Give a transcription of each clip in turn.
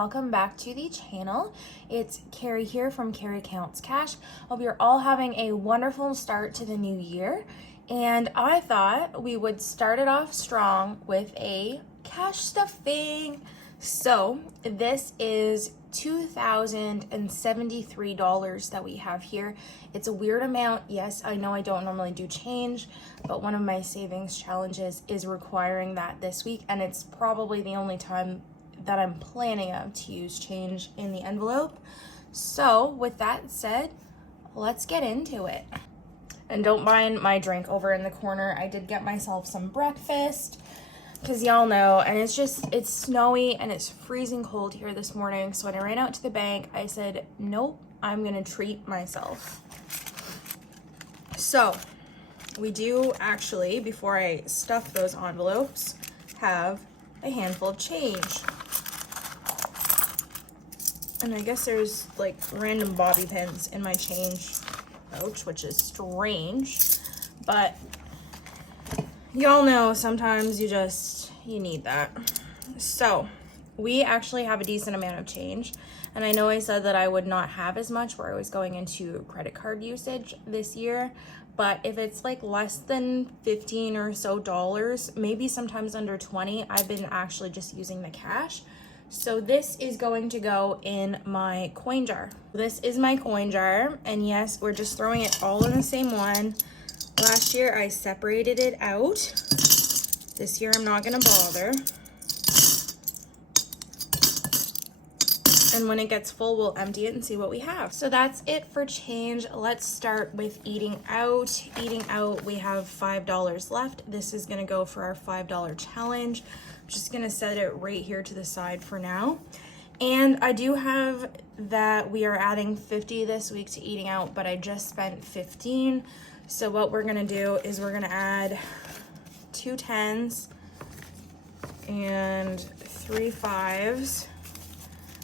welcome back to the channel. It's Carrie here from Carrie Counts Cash. Hope you're all having a wonderful start to the new year. And I thought we would start it off strong with a cash stuffing. So this is $2,073 that we have here. It's a weird amount. Yes, I know I don't normally do change, but one of my savings challenges is requiring that this week, and it's probably the only time that I'm planning to use change in the envelope. So with that said, let's get into it. And don't mind my drink over in the corner. I did get myself some breakfast because y'all know, and it's snowy and it's freezing cold here this morning. So when I ran out to the bank, I said, nope, I'm gonna treat myself. So we do actually, before I stuff those envelopes, have a handful of change. And I guess there's like random bobby pins in my change pouch, which is strange, but y'all know sometimes you need that. So we actually have a decent amount of change. And I know I said that I would not have as much where I was going into credit card usage this year, but if it's like less than 15 or so dollars, maybe sometimes under 20, I've been actually just using the cash. So this is going to go in my coin jar. This is my coin jar, and yes, we're just throwing it all in the same one. Last year I separated it out. This year I'm not gonna bother. And when it gets full, we'll empty it and see what we have. So that's it for change. Let's start with eating out. Eating out, we have $5 left. This is gonna go for our $5 challenge. I'm just gonna set it right here to the side for now. And I do have that we are adding 50 this week to eating out, but I just spent 15. So what we're gonna do is we're gonna add 2 10s and 3 5s.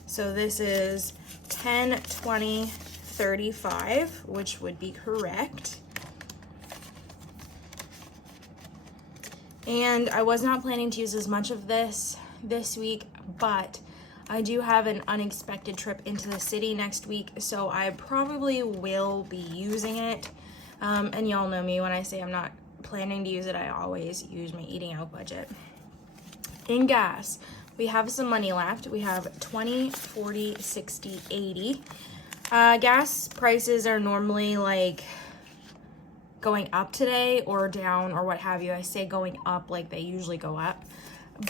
So this is 10, 20, 35, which would be correct. And I was not planning to use as much of this week, but I do have an unexpected trip into the city next week, so I probably will be using it. And y'all know me, when I say I'm not planning to use it, I always use my eating out budget. In gas, we have some money left. We have 20, 40, 60, 80. Gas prices are normally like going up today or down or what have you. I say going up like they usually go up.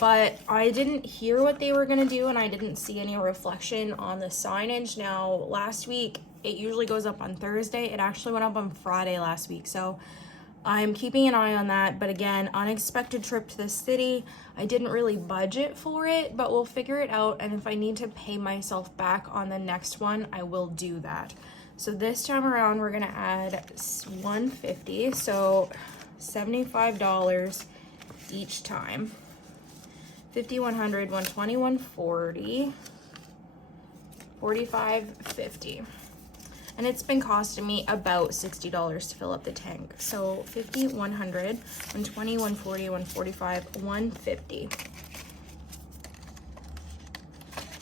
But I didn't hear what they were gonna do, and I didn't see any reflection on the signage. Now, last week, it usually goes up on Thursday. It actually went up on Friday last week. So I'm keeping an eye on that, but again, unexpected trip to the city. I didn't really budget for it, but we'll figure it out, and if I need to pay myself back on the next one, I will do that. So this time around, we're gonna add 150, so $75 each time. 50, 100, 120, 140, 45, 50. And it's been costing me about $60 to fill up the tank. So 50, 100, 120, 140, 145, 150.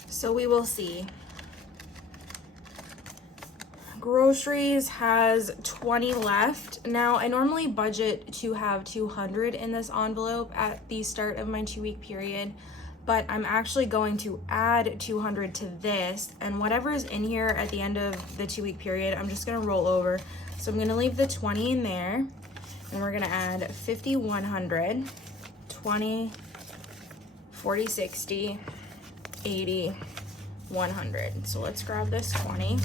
So we will see. Groceries has 20 left. Now, I normally budget to have 200 in this envelope at the start of my 2-week period, but I'm actually going to add 200 to this, and whatever is in here at the end of the 2-week period, I'm just gonna roll over. So I'm gonna leave the 20 in there, and we're gonna add 50, 100, 20, 40, 60, 80, 100. So let's grab this 20.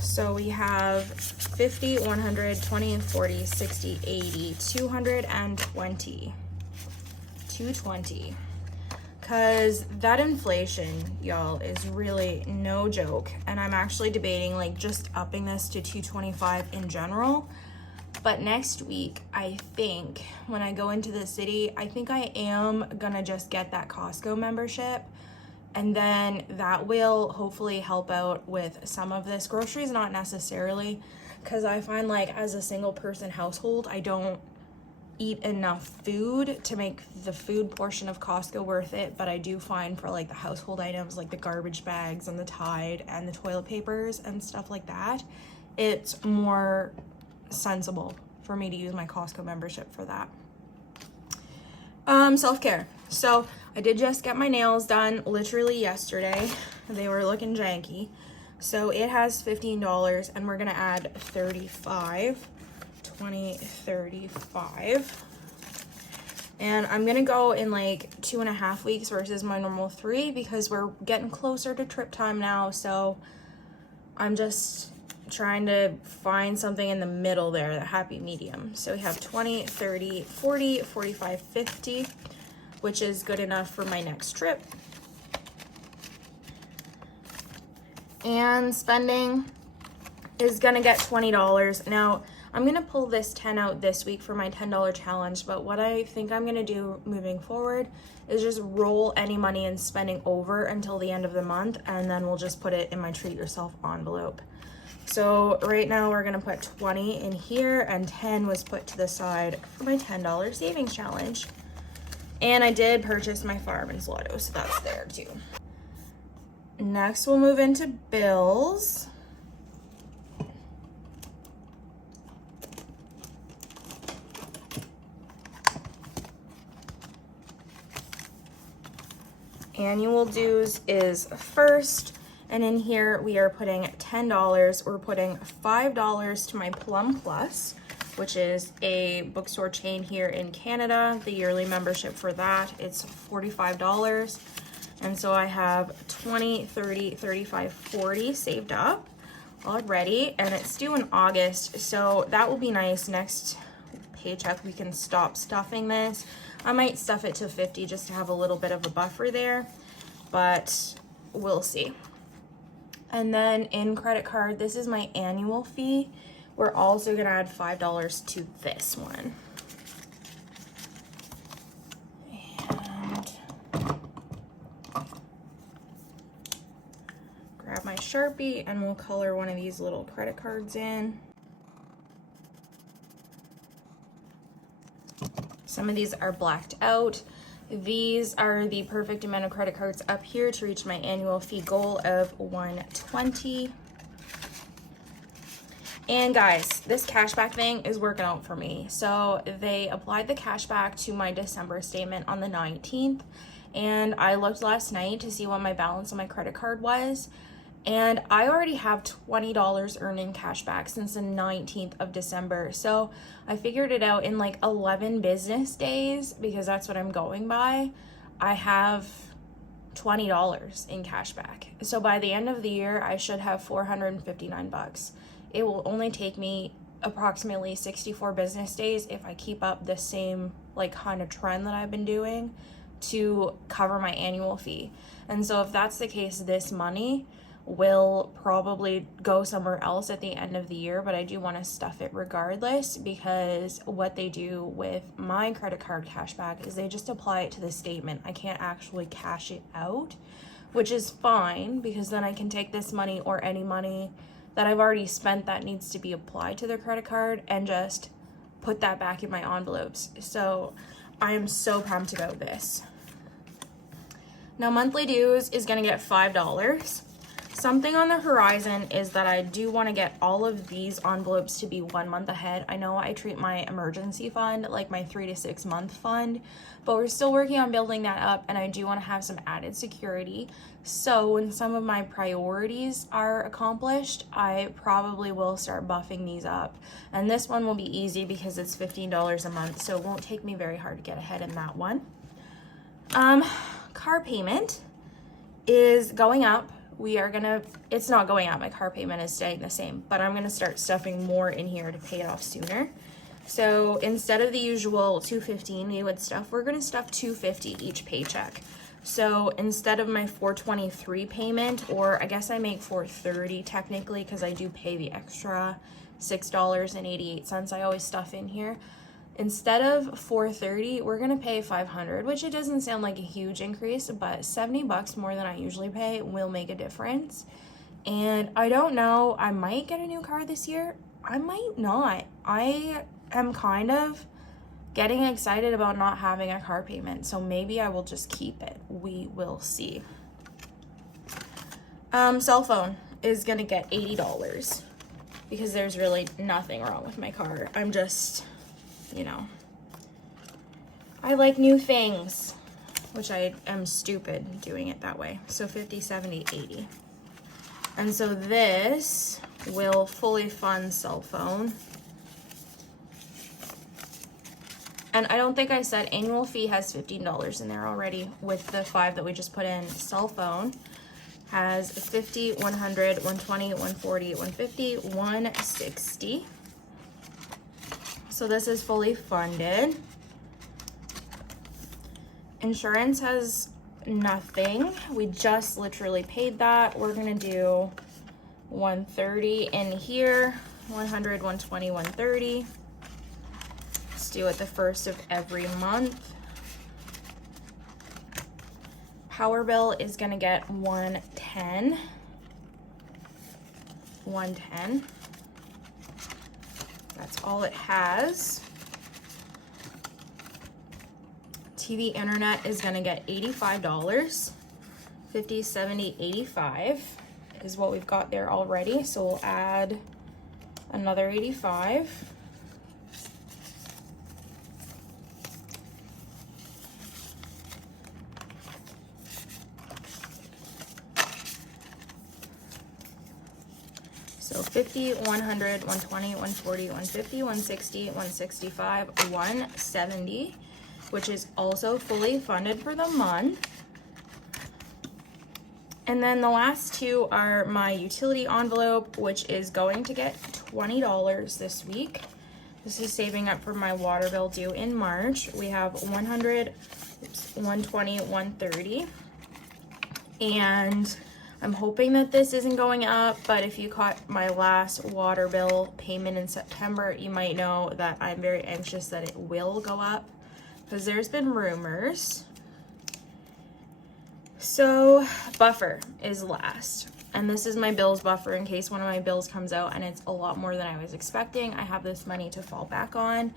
So we have 50, 100, 20, 40, 60, 80, 220. 220. Because that inflation, y'all, is really no joke. And I'm actually debating like just upping this to 225 in general. But next week, I think when I go into the city, I think I am gonna just get that Costco membership. And then that will hopefully help out with some of this. Groceries, not necessarily, because I find like as a single person household, I don't eat enough food to make the food portion of Costco worth it, but I do find for like the household items like the garbage bags and the Tide and the toilet papers and stuff like that, it's more sensible for me to use my Costco membership for that. Self-care. So I did just get my nails done literally yesterday. They were looking janky. So it has $15 and we're gonna add 35, 20, 35. And I'm gonna go in like 2.5 weeks versus my normal 3 because we're getting closer to trip time now. So I'm just trying to find something in the middle there, the happy medium. So we have 20, 30, 40, 45, 50, which is good enough for my next trip. And spending is gonna get $20. Now, I'm gonna pull this 10 out this week for my $10 challenge, but what I think I'm gonna do moving forward is just roll any money and spending over until the end of the month, and then we'll just put it in my treat yourself envelope. So right now we're gonna put 20 in here and 10 was put to the side for my $10 savings challenge. And I did purchase my Fireman's Lotto, so that's there too. Next we'll move into bills. Annual dues is first. And in here, we are putting $10. We're putting $5 to my Plum Plus, which is a bookstore chain here in Canada. The yearly membership for that, it's $45. And so I have 20, 30, 35, 40 saved up already, and it's due in August. So that will be nice. Next paycheck, we can stop stuffing this. I might stuff it to 50 just to have a little bit of a buffer there, but we'll see. And then in credit card, this is my annual fee. We're also gonna add $5 to this one. And grab my Sharpie and we'll color one of these little credit cards in. Some of these are blacked out. These are the perfect amount of credit cards up here to reach my annual fee goal of $120. And guys, this cashback thing is working out for me. So they applied the cashback to my December statement on the 19th. And I looked last night to see what my balance on my credit card was. And I already have $20 earning cashback since the 19th of December. So I figured it out in like 11 business days, because that's what I'm going by. I have $20 in cashback. So by the end of the year, I should have $459. It will only take me approximately 64 business days if I keep up the same like kind of trend that I've been doing to cover my annual fee. And so if that's the case, this money will probably go somewhere else at the end of the year, but I do want to stuff it regardless, because what they do with my credit card cashback is they just apply it to the statement. I can't actually cash it out, which is fine, because then I can take this money or any money that I've already spent that needs to be applied to their credit card and just put that back in my envelopes. So I am so pumped about this. Now monthly dues is going to get $5. Something on the horizon is that I do want to get all of these envelopes to be 1 month ahead. I know I treat my emergency fund like my 3 to 6 month fund, but we're still working on building that up, and I do want to have some added security. So when some of my priorities are accomplished, I probably will start buffing these up. And this one will be easy because it's $15 a month, so it won't take me very hard to get ahead in that one. Car payment is going up. It's not going up, my car payment is staying the same, but I'm gonna start stuffing more in here to pay it off sooner. So instead of the usual $215 we would stuff, we're gonna stuff $250 each paycheck. So instead of my $423 payment, or I guess I make $430 technically because I do pay the extra $6.88 I always stuff in here. Instead of $430, we're gonna pay $500, which it doesn't sound like a huge increase, but $70 more than I usually pay will make a difference. And I don't know, I might get a new car this year. I might not. I am kind of getting excited about not having a car payment. So maybe I will just keep it. We will see. Cell phone is gonna get $80 because there's really nothing wrong with my car. I'm just, you know, I like new things, which I am stupid doing it that way. So 50, 70, 80. And so this will fully fund cell phone. And I don't think I said annual fee has $15 in there already with the 5 that we just put in. Cell phone has 50, 100, 120, 140, 150, 160. So this is fully funded. Insurance has nothing. We just literally paid that. We're gonna do 130 in here, 100, 120, 130. Let's do it the first of every month. Power bill is gonna get 110. 110. That's all it has. TV internet is gonna get $85. 50, 70, 85 is what we've got there already. So we'll add another 85. So 50, 100, 120, 140, 150, 160, 165, 170, which is also fully funded for the month. And then the last two are my utility envelope, which is going to get $20 this week. This is saving up for my water bill due in March. We have 100, 120, 130. And I'm hoping that this isn't going up, but if you caught my last water bill payment in September, you might know that I'm very anxious that it will go up because there's been rumors. So buffer is last, and this is my bills buffer in case one of my bills comes out and it's a lot more than I was expecting. I have this money to fall back on.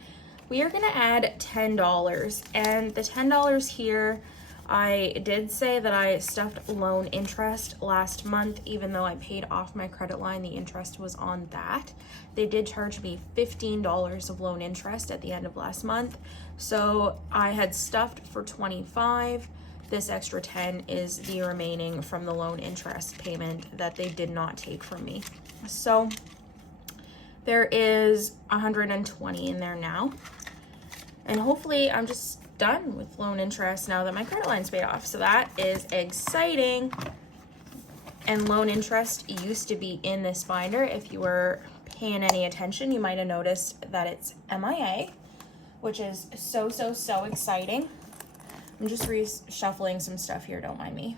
We are gonna add $10, and the $10 here, I did say that I stuffed loan interest last month. Even though I paid off my credit line, the interest was on that. They did charge me $15 of loan interest at the end of last month. So I had stuffed for 25. This extra 10 is the remaining from the loan interest payment that they did not take from me. So there is 120 in there now. And hopefully I'm just done with loan interest now that my credit line's paid off. So that is exciting. And loan interest used to be in this binder. If you were paying any attention, you might have noticed that it's MIA, which is so exciting. I'm just reshuffling some stuff here, don't mind me.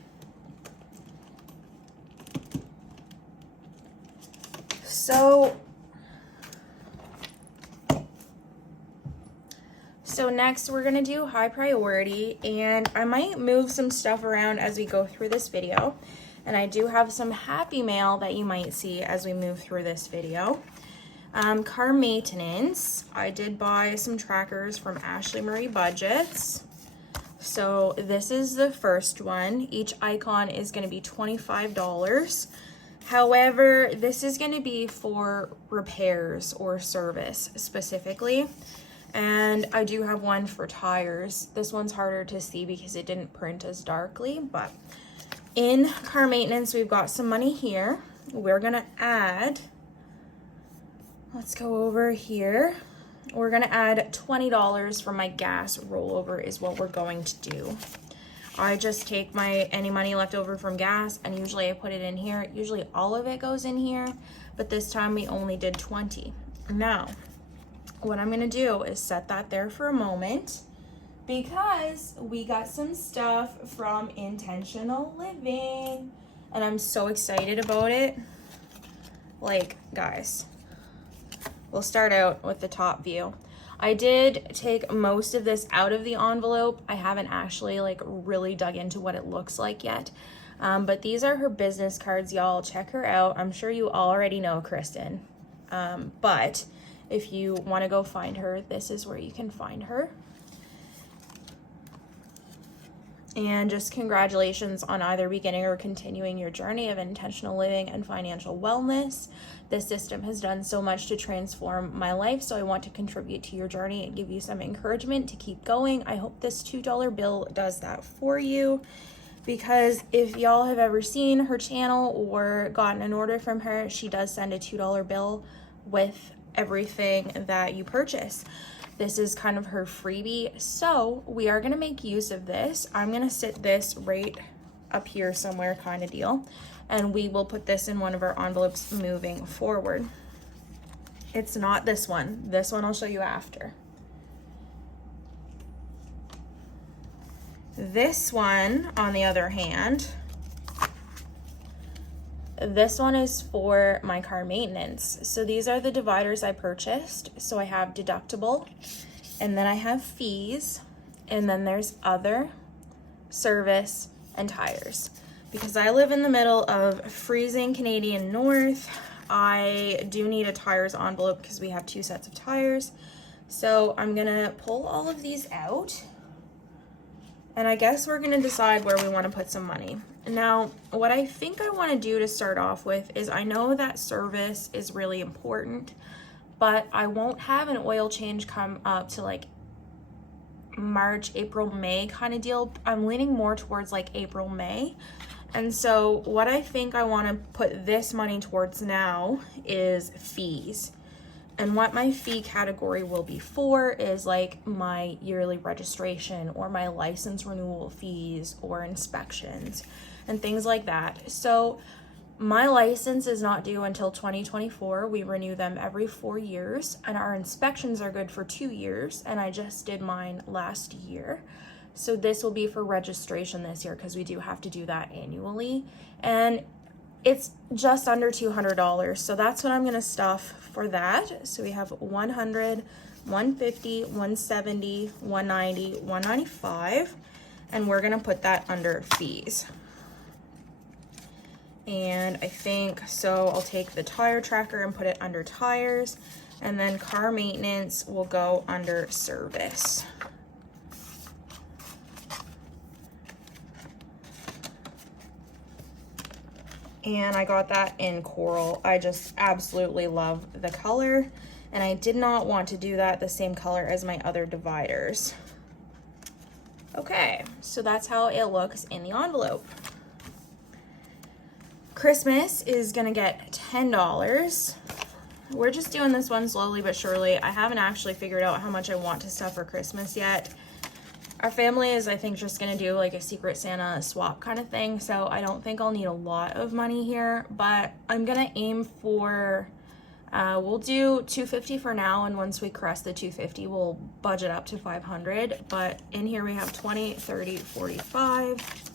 So next we're gonna do high priority, and I might move some stuff around as we go through this video. And I do have some happy mail that you might see as we move through this video. Car maintenance, I did buy some trackers from Ashley Marie Budgets. So this is the first one. Each icon is gonna be $25. However, this is gonna be for repairs or service specifically. And I do have one for tires. This one's harder to see because it didn't print as darkly, but in car maintenance, we've got some money here. We're gonna add, let's go over here. We're gonna add $20 for my gas rollover is what we're going to do. I just take any money left over from gas, and usually I put it in here. Usually all of it goes in here, but this time we only did 20. Now, what I'm gonna do is set that there for a moment because we got some stuff from Intentional Living and I'm so excited about it. Like, guys, we'll start out with the top view. I did take most of this out of the envelope. I haven't actually really dug into what it looks like yet. But these are her business cards, y'all. Check her out. I'm sure you already know Kristen. But If you want to go find her, this is where you can find her. And just congratulations on either beginning or continuing your journey of intentional living and financial wellness. This system has done so much to transform my life, so I want to contribute to your journey and give you some encouragement to keep going. I hope this $2 bill does that for you, because if y'all have ever seen her channel or gotten an order from her, she does send a $2 bill with everything that you purchase. This is kind of her freebie, so we are gonna make use of this. I'm gonna sit this right up here somewhere kind of deal, and we will put this in one of our envelopes moving forward. It's not this one. This one I'll show you after. This one, on the other hand, this one is for my car maintenance. So these are the dividers I purchased. So I have deductible, and then I have fees, and then there's other, service, and tires. Because I live in the middle of freezing Canadian North, I do need a tires envelope because we have 2 sets of tires. So I'm gonna pull all of these out, and I guess we're gonna decide where we wanna put some money. Now, what I think I want to do to start off with is, I know that service is really important, but I won't have an oil change come up to like March, April, May kind of deal. I'm leaning more towards like April, May. And so what I think I want to put this money towards now is fees. And what my fee category will be for is like my yearly registration or my license renewal fees or inspections and things like that. So my license is not due until 2024. We renew them every 4 years, and our inspections are good for 2 years, and I just did mine last year. So this will be for registration this year, because we do have to do that annually, and it's just under $200. So that's what I'm gonna stuff for that. So we have 100, 150, 170, 190, 195, and we're gonna put that under fees. And I think, so I'll take the tire tracker and put it under tires, and then car maintenance will go under service. And I got that in coral. I just absolutely love the color, and I did not want to do that the same color as my other dividers. Okay, so that's how it looks in the envelope. Christmas is gonna get $10. We're just doing this one slowly but surely. I haven't actually figured out how much I want to stuff for Christmas yet. Our family is, I think, just gonna do like a Secret Santa swap kind of thing, so I don't think I'll need a lot of money here, but I'm gonna aim for, we'll do $250 for now, and once we crest the $250, we'll budget up to $500, but in here we have 20, 30, 45.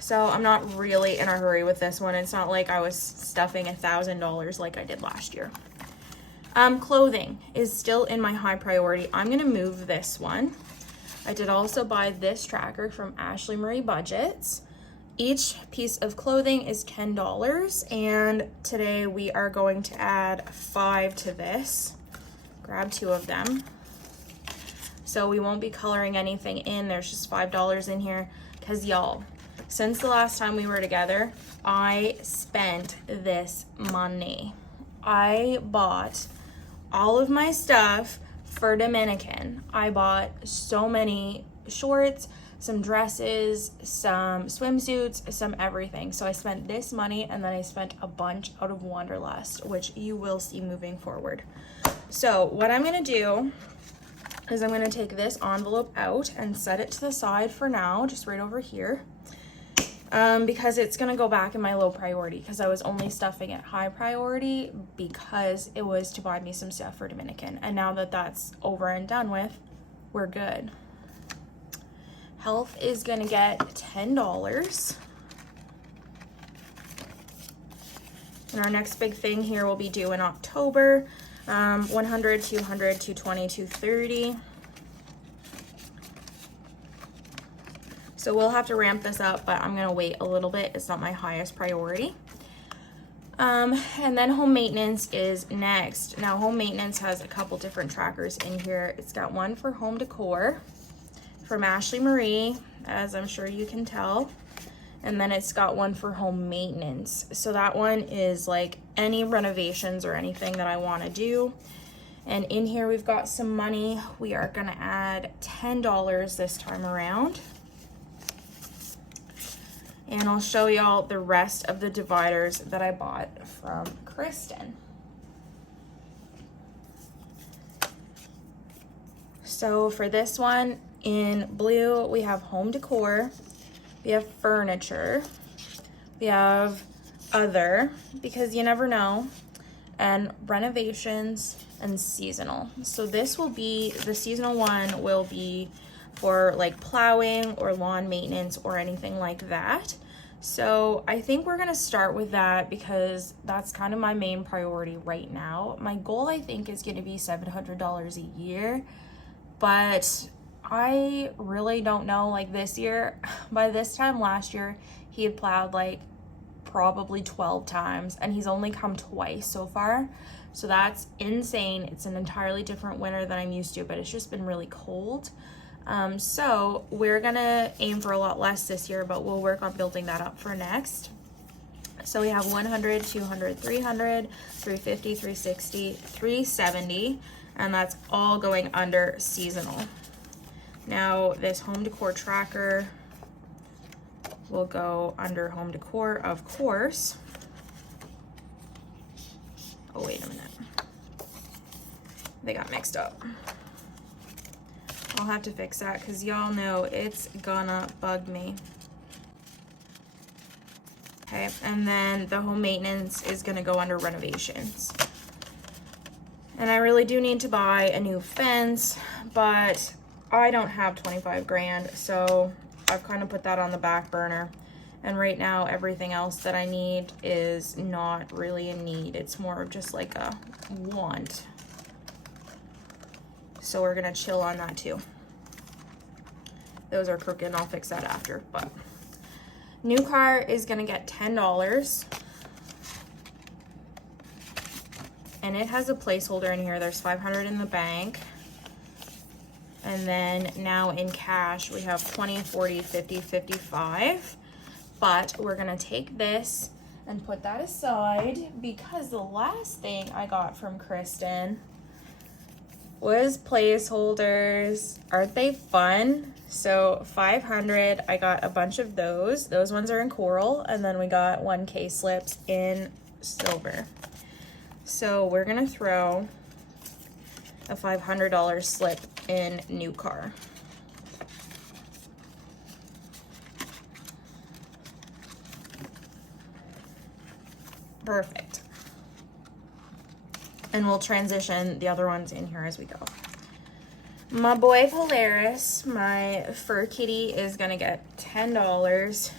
So I'm not really in a hurry with this one. It's not like I was stuffing $1,000 like I did last year. Clothing is still in my high priority. I'm gonna move this one. I did also buy this tracker from Ashley Marie Budgets. Each piece of clothing is $10, and today we are going to add 5 to this. Grab 2 of them. So we won't be coloring anything in. There's just $5 in here, because y'all, since the last time we were together, I spent this money. I bought all of my stuff for Dominican. I bought so many shorts, some dresses, some swimsuits, some everything. So I spent this money, and then I spent a bunch out of Wanderlust, which you will see moving forward. So what I'm gonna do is I'm gonna take this envelope out and set it to the side for now, just right over here. Because it's gonna go back in my low priority, because I was only stuffing it high priority because it was to buy me some stuff for Dominican. And now that that's over and done with, we're good. Health is gonna get $10. And our next big thing here will be due in October. 100, 200, 220, 230. So we'll have to ramp this up, but I'm gonna wait a little bit. It's not my highest priority. And then home maintenance is next. Now home maintenance has a couple different trackers in here. It's got one for home decor from Ashley Marie, as I'm sure you can tell. And then it's got one for home maintenance. So that one is like any renovations or anything that I want to do. And in here we've got some money. We are gonna add $10 this time around. And I'll show y'all the rest of the dividers that I bought from Kristen. So for this one, in blue, we have home decor, we have furniture, we have other, because you never know, and renovations and seasonal. So this will be, the seasonal one will be for like plowing or lawn maintenance or anything like that. So I think we're gonna start with that because that's kind of my main priority right now. My goal, I think, is gonna be $700 a year, but I really don't know. Like this year, by this time last year, he had plowed like probably 12 times and he's only come twice so far. So that's insane. It's an entirely different winter than I'm used to, but it's just been really cold. So we're gonna aim for a lot less this year, but we'll work on building that up for next. So we have 100, 200, 300, 350, 360, 370, and that's all going under seasonal. Now this home decor tracker will go under home decor, of course. Oh, wait a minute. They got mixed up. I'll have to fix that because y'all know it's gonna bug me. Okay, and then the home maintenance is gonna go under renovations. And I really do need to buy a new fence, but I don't have 25 grand, so I've kind of put that on the back burner. And right now, everything else that I need is not really a need. It's more of just like a want. So we're gonna chill on that too. Those are crooked and I'll fix that after, but new car is gonna get $10. And it has a placeholder in here. There's 500 in the bank. And then now in cash, we have 20, 40, 50, 55. But we're gonna take this and put that aside because the last thing I got from Kristen was placeholders. Aren't they fun? So 500, I got a bunch of those. Those ones are in coral, and then we got 1K slips in silver. So we're gonna throw a $500 slip in new car. Perfect. And we'll transition the other ones in here as we go. My boy Polaris, my fur kitty, is gonna get $10.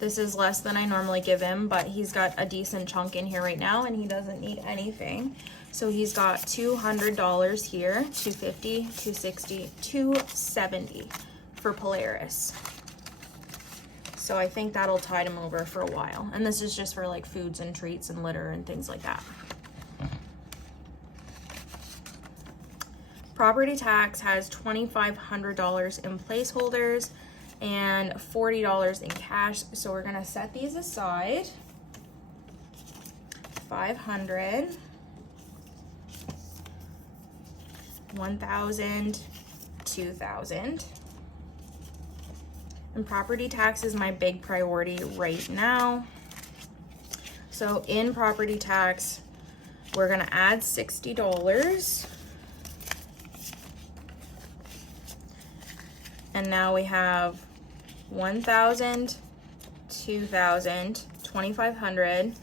This is less than I normally give him, but he's got a decent chunk in here right now and he doesn't need anything. So he's got $200 here, $250, $260, $270 for Polaris. So I think that'll tide him over for a while. And this is just for like foods and treats and litter and things like that. Property tax has $2,500 in placeholders and $40 in cash. So we're gonna set these aside. 500, 1,000, 2,000. And property tax is my big priority right now. So in property tax, we're gonna add $60. And now we have 1,000, 2,000, 2,500,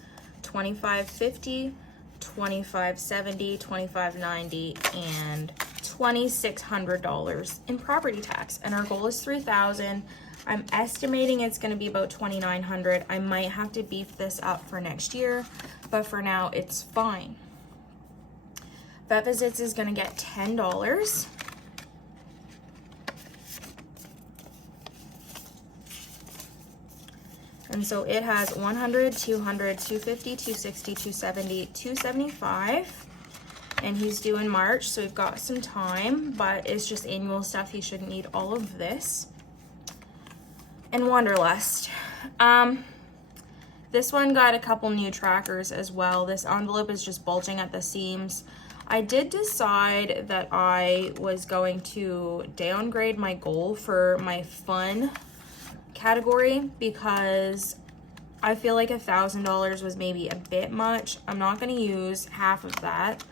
2,550, 2,570, 2,590, and $2,600 in property tax. And our goal is 3,000. I'm estimating it's gonna be about 2,900. I might have to beef this up for next year, but for now it's fine. Vet visits is gonna get $10. And so it has 100, 200, 250, 260, 270, 275. And he's due in March, so we've got some time, but it's just annual stuff. He shouldn't need all of this. And Wanderlust. This one got a couple new trackers as well. This envelope is just bulging at the seams. I did decide that I was going to downgrade my goal for my fun category because I feel like $1,000 was maybe a bit much. I'm not going to use half of that,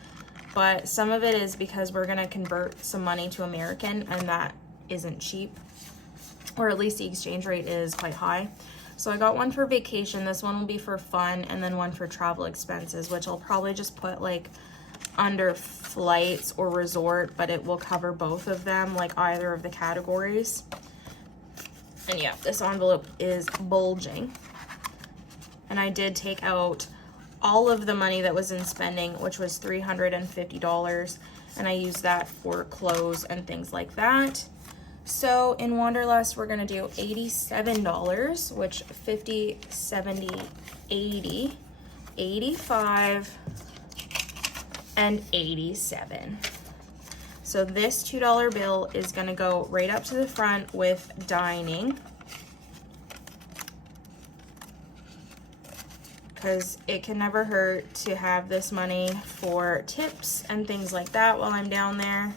but some of it is because we're going to convert some money to American, and that isn't cheap, or at least the exchange rate is quite high. So I got one for vacation. This one will be for fun, and then one for travel expenses, which I'll probably just put like under flights or resort, but it will cover both of them, like either of the categories. And yeah, this envelope is bulging. And I did take out all of the money that was in spending, which was $350, and I used that for clothes and things like that. So in Wanderlust, we're gonna do $87, which 50, 70, 80, 85, and 87. So this $2 bill is gonna go right up to the front with dining, because it can never hurt to have this money for tips and things like that while I'm down there.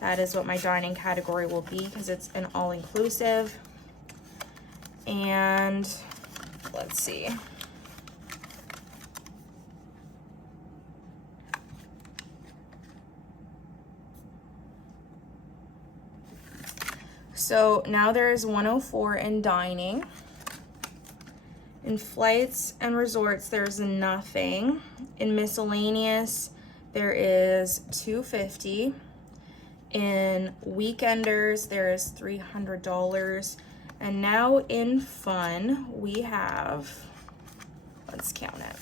That is what my dining category will be, because it's an all-inclusive. And let's see. So now there's 104 in dining. In flights and resorts, there's nothing. In miscellaneous, there is 250. In weekenders, there is $300. And now in fun, we have, let's count it,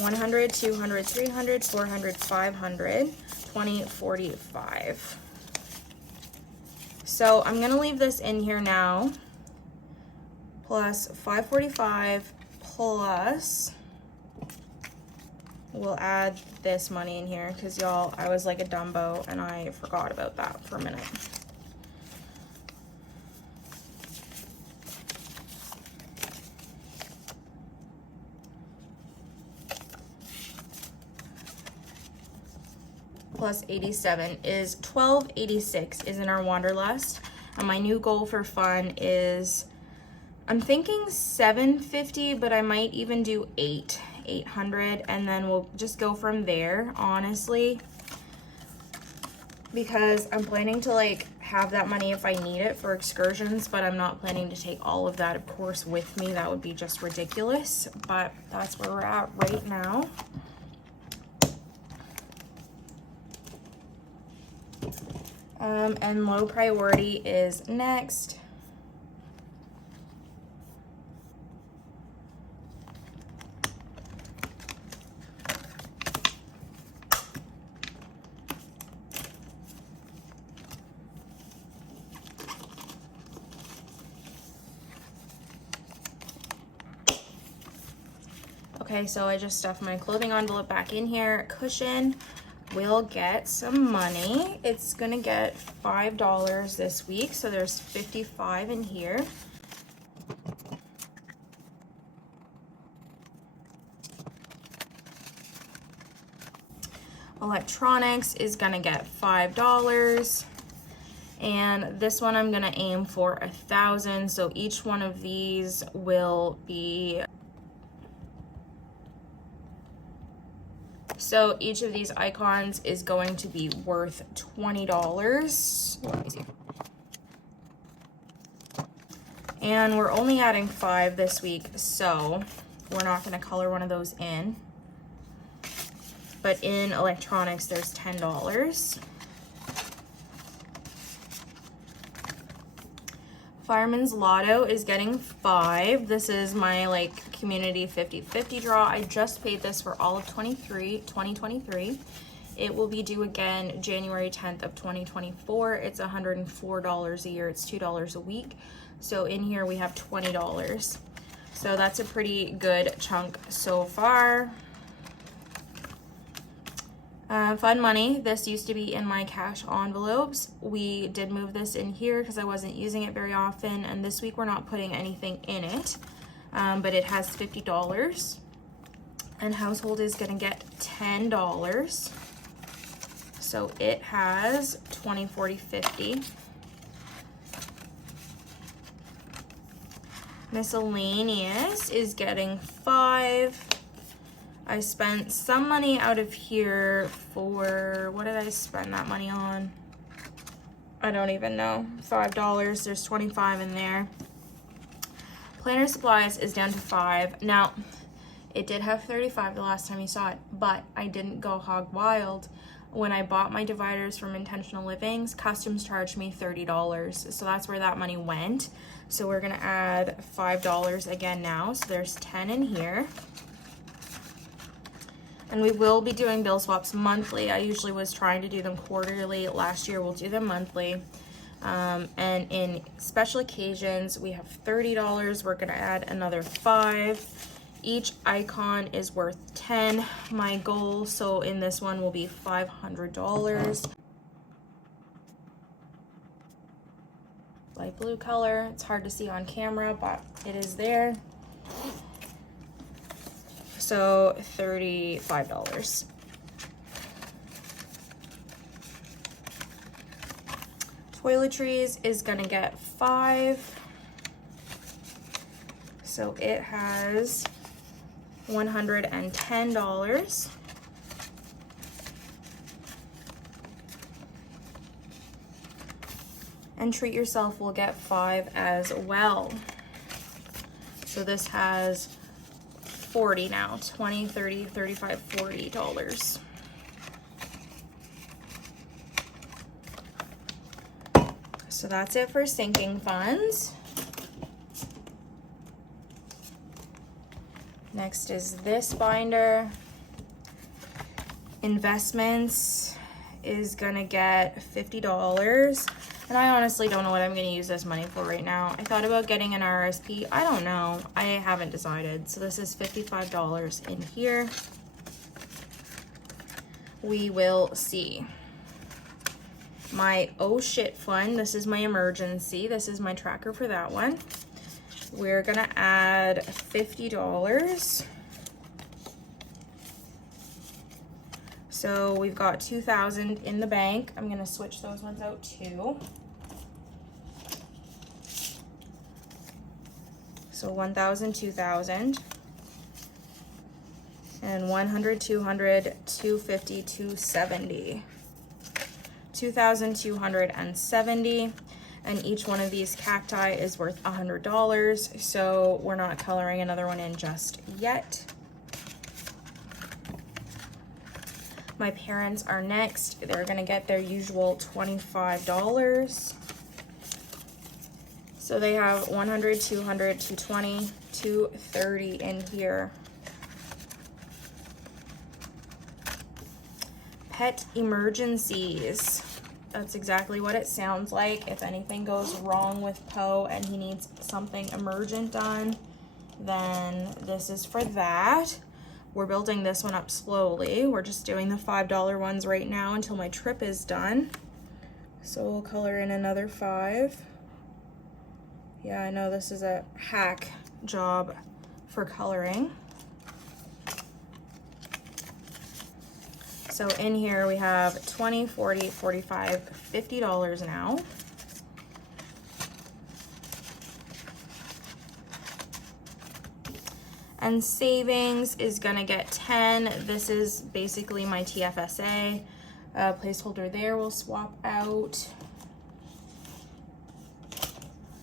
100, 200, 300, 400, 500, 20, 45. So I'm gonna leave this in here now, plus 545, plus, we'll add this money in here, because y'all, I was like a Dumbo and I forgot about that for a minute. Plus 87 is 1286 is in our Wanderlust. And my new goal for fun is, I'm thinking 750, but I might even do 800, and then we'll just go from there, honestly, because I'm planning to like have that money if I need it for excursions, but I'm not planning to take all of that, of course, with me. That would be just ridiculous, but that's where we're at right now. And low priority is next. Okay, so I just stuffed my clothing envelope back in here. Cushion will get some money. It's gonna get $5 this week, so there's 55 in here. Electronics is gonna get $5. And this one I'm gonna aim for 1,000, so each one of these will be, so each of these icons is going to be worth $20. Let me see. And we're only adding 5 this week, so we're not gonna color one of those in. But in electronics, there's $10. Fireman's Lotto is getting 5. This is my like community 50-50 draw. I just paid this for all of 2023. It will be due again January 10th of 2024. It's $104 a year. It's $2 a week. So in here we have $20. So that's a pretty good chunk so far. Fun money. This used to be in my cash envelopes. We did move this in here because I wasn't using it very often, and this week we're not putting anything in it, but it has $50, and household is gonna get $10. So it has 20, 40, 50. Miscellaneous is getting 5. I spent some money out of here for, what did I spend that money on? I don't even know. $5, there's 25 in there. Planner supplies is down to 5. Now, it did have 35 the last time you saw it, but I didn't go hog wild. When I bought my dividers from Intentional Livings, Customs charged me $30. So that's where that money went. So we're gonna add $5 again now. So there's 10 in here. And we will be doing bill swaps monthly. I usually was trying to do them quarterly. Last year we'll do them monthly. And in special occasions, we have $30. We're gonna add another 5. Each icon is worth 10. My goal, so in this one, will be $500. Light blue color. It's hard to see on camera, but it is there. So $35. Toiletries is gonna get 5. So it has $110. And Treat Yourself will get 5 as well. So this has 40 now, 20, 30, 35, $40. So that's it for sinking funds. Next is this binder. Investments is gonna get $50. And I honestly don't know what I'm gonna use this money for right now. I thought about getting an RSP. I don't know. I haven't decided. So this is $55 in here. We will see. My oh shit fund, this is my emergency. This is my tracker for that one. We're gonna add $50. So we've got 2,000 in the bank. I'm gonna switch those ones out too. So 1,000, 2,000. And 100, 200, 250, 270. 2,270. And each one of these cacti is worth $100. So we're not coloring another one in just yet. My parents are next. They're gonna get their usual $25. So they have 100, 200, 220, 230 in here. Pet emergencies. That's exactly what it sounds like. If anything goes wrong with Poe and he needs something emergent done, then this is for that. We're building this one up slowly. We're just doing the $5 ones right now until my trip is done. So we'll color in another 5. Yeah, I know this is a hack job for coloring. So in here we have 20, 40, 45, $50 now. And savings is gonna get 10. This is basically my TFSA. Placeholder there will swap out.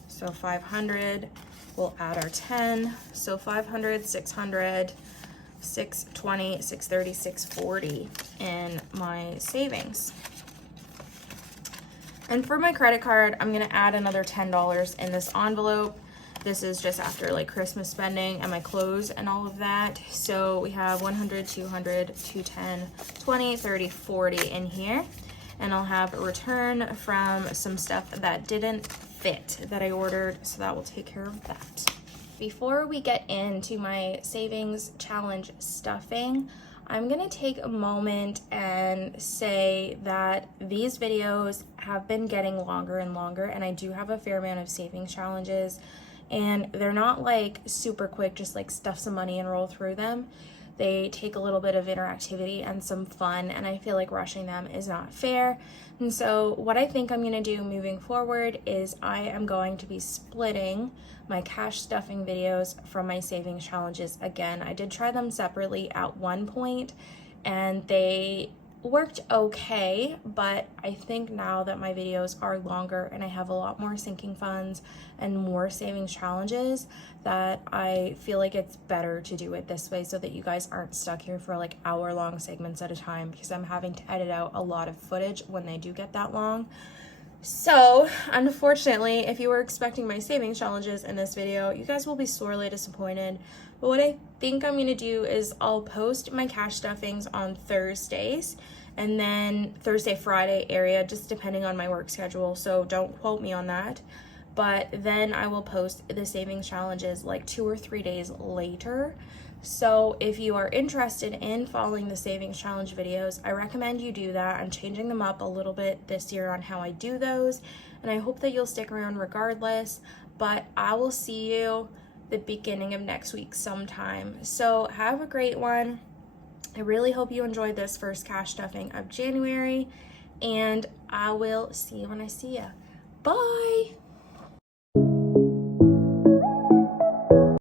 So 500, we'll add our 10. So 500, 600, 620, 630, 640 in my savings. And for my credit card, I'm gonna add another $10 in this envelope. This is just after like Christmas spending and my clothes and all of that. So we have 100, 200, 210, 20, 30, 40 in here. And I'll have a return from some stuff that didn't fit that I ordered, so that will take care of that. Before we get into my savings challenge stuffing, I'm gonna take a moment and say that these videos have been getting longer and longer, and I do have a fair amount of savings challenges, and they're not like super quick, just like stuff some money and roll through them. They take a little bit of interactivity and some fun, and I feel like rushing them is not fair. And so what I think I'm gonna do moving forward is I am going to be splitting my cash stuffing videos from my savings challenges again. I did try them separately at one point and they worked okay, but I think now that my videos are longer and I have a lot more sinking funds and more savings challenges, that I feel like it's better to do it this way so that you guys aren't stuck here for like hour-long segments at a time, because I'm having to edit out a lot of footage when they do get that long. So unfortunately, if you were expecting my savings challenges in this video, you guys will be sorely disappointed. But what I think I'm gonna do is I'll post my cash stuffings on Thursdays, and then Thursday, Friday area, just depending on my work schedule. So don't quote me on that. But then I will post the savings challenges like 2 or 3 days later. So if you are interested in following the savings challenge videos, I recommend you do that. I'm changing them up a little bit this year on how I do those, and I hope that you'll stick around regardless. But I will see you the beginning of next week sometime. So have a great one. I really hope you enjoyed this first cash stuffing of January, and I will see you when I see you. Bye!